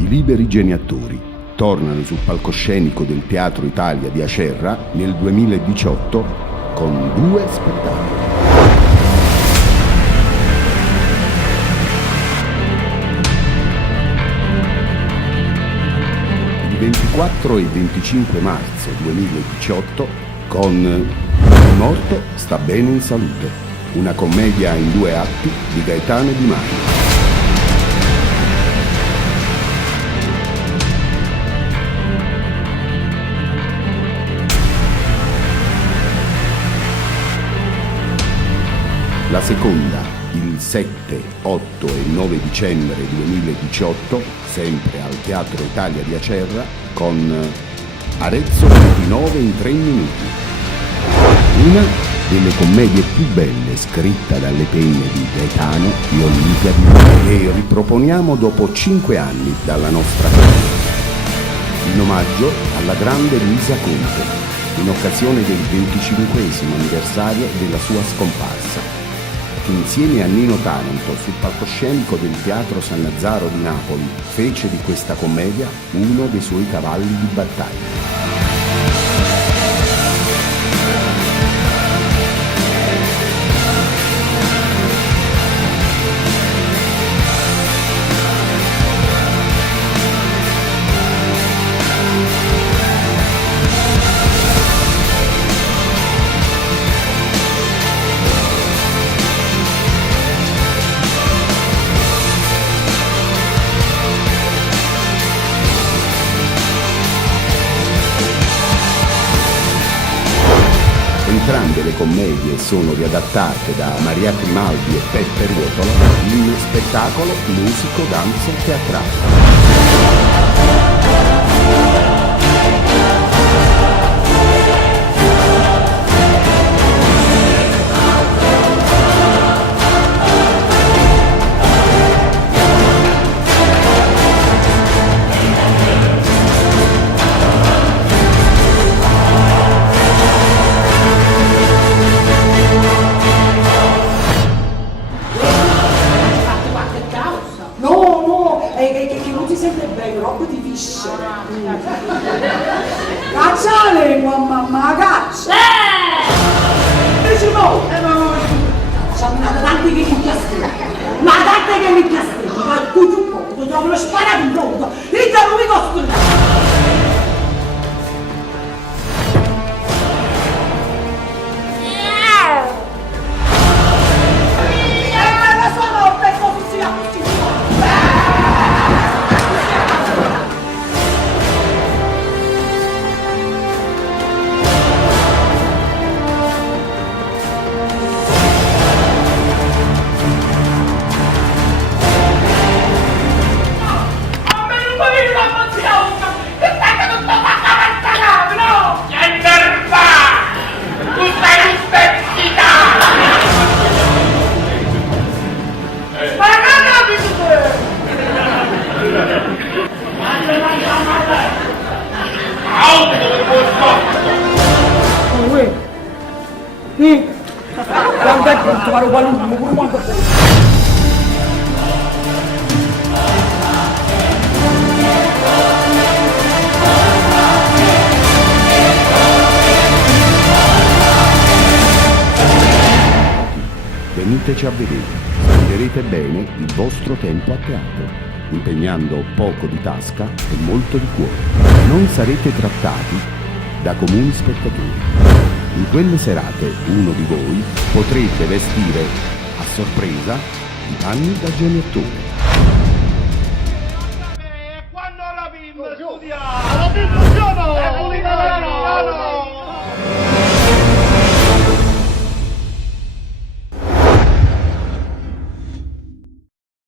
I Liberi Geniatori tornano sul palcoscenico del Teatro Italia di Acerra nel 2018 con 2 spettacoli. Il 24 e 25 marzo 2018 con Il morto sta bene in salute, una commedia in 2 atti di Gaetano Di Maio. La seconda, il 7, 8 e 9 dicembre 2018, sempre al Teatro Italia di Acerra, con Arezzo 29 in 3 minuti. Una delle commedie più belle scritta dalle penne di Gaetano e Olimpia Di Maio, che riproponiamo dopo 5 anni dalla nostra carriera, in omaggio alla grande Luisa Conte, in occasione del 25° anniversario della sua scomparsa, che insieme a Nino Taranto sul palcoscenico del Teatro San Lazzaro di Napoli fece di questa commedia uno dei suoi cavalli di battaglia. Entrambe le commedie sono riadattate da Maria Grimaldi e Peppe Ruotola in spettacolo musico danza teatrale. Che non ti sente bene, roba di viscere. Caccia la lingua, mamma, caccia! Dici no! Sono andate tanti che mi piastrano, ma tante che mi piastrano, per cui tu trovi lo sparato in pronto, e non mi costruisco! Veniteci a vedere, spenderete bene il vostro tempo a teatro, impegnando poco di tasca e molto di cuore. Non sarete trattati da comuni spettatori. In quelle serate uno di voi potrete vestire a sorpresa i panni da geniatore.